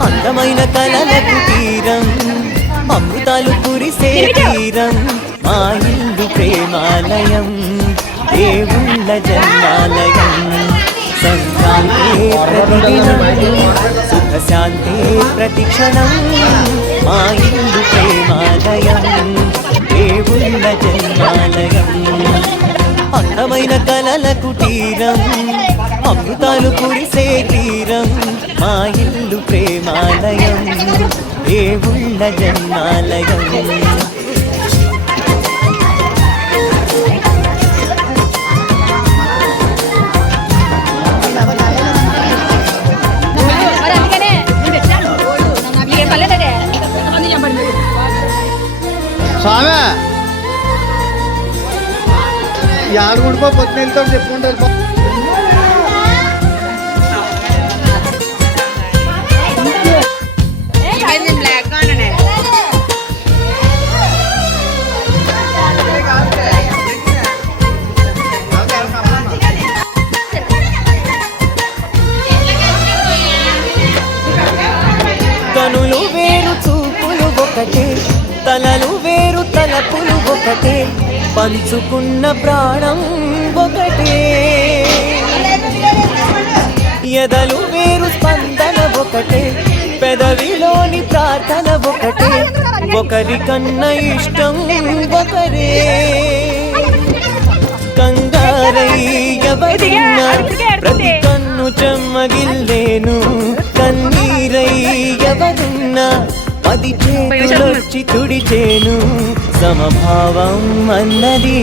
అందమైన కలలకు తీరం అమృతాలు కురిసే తీరం మా ఇల్లు ప్రేమాలయం దేవుళ్ళ జన్మాలయం సంక్రాంతి ప్రతిదినం సుఖ శాంతి ప్రతిక్షణం మా ఇల్లు ప్రేమాలయం దేవుళ్ళ జన్మాలయం అందమైన కలలకు తీరం అమృతాలు కురిసే తీరం మా ఇల్లు ప్రేమాలయం దేవుళ్ళ జన్మాలయం స్వామి యాడుగుడిపో పొద్దునతో చెప్పుకుంటారు కనులు వేరు చూపులు ఒకటే తలలు వేరు తలపులు ఒకటే పంచుకున్న ప్రాణం ఒకటే ఎదలు వేరు స్పందన ఒకటే పెదవిలోని ప్రార్థన ఒకటే ఒకరికన్నా ఇష్టం ఒకరే కంగారై ఎవరిన్నా ప్రతి కన్ను చెమ్మగిల్లేను కన్నీరై ఎవరున్నా పది చేతులొచ్చి తుడిచేను సమభావం అన్నది